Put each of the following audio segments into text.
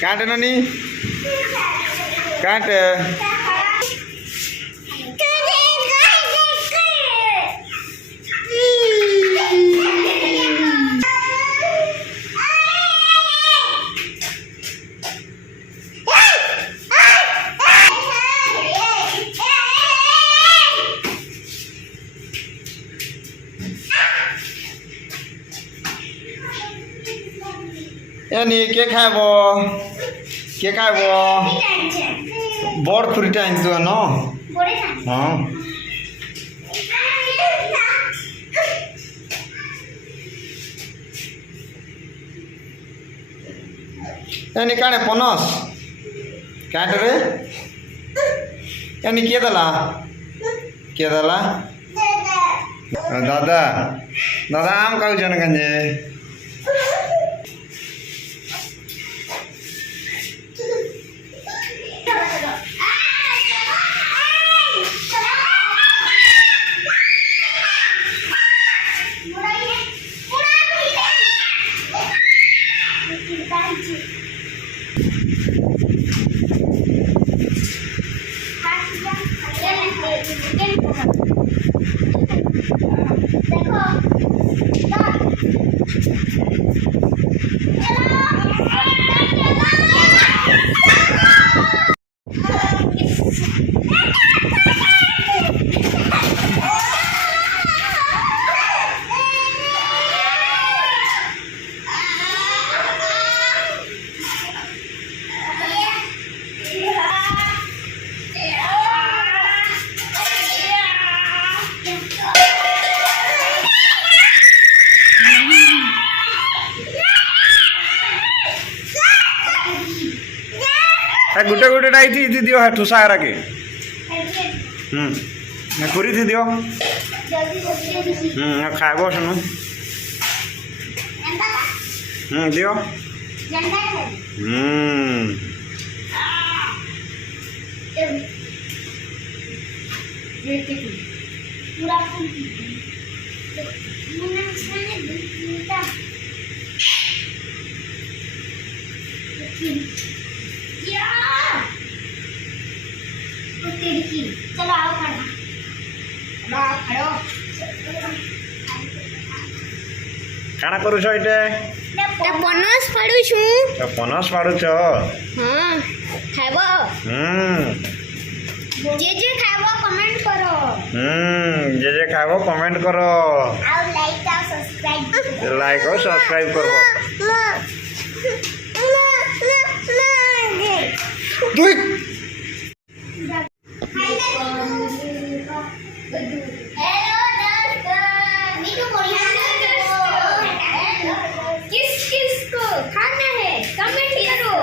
काट नानी काट यानी के खाबो बड़ खुरीटा आनतो न हाँ यानी काणे पनस काट रे यानी के दला दादा दादा आम खाऊछन गंजे गुटे गुटे डाई थी दियो है ठुसा रखे पूरी थी दियो खाबो सुनो दियो चलो आओ खड़ो काना करू छो इटे पनस फाड़ू छु पनस फाड़ू छो हां खाबो जे खाबो कमेंट करो जे खाबो कमेंट करो और लाइक और सब्सक्राइब करो दुई किसको खाना है कमेंट करो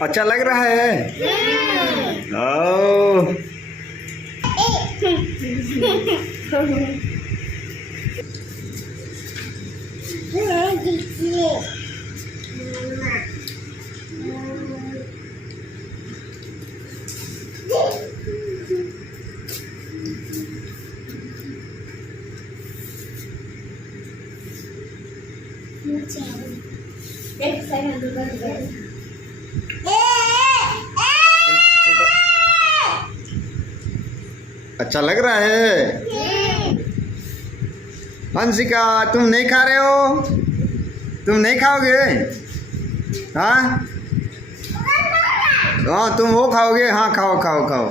अच्छा लग रहा है अच्छा लग रहा है हंसिका तुम नहीं खा रहे हो तुम नहीं खाओगे हाँ हाँ तुम वो खाओगे हाँ खाओ खाओ खाओ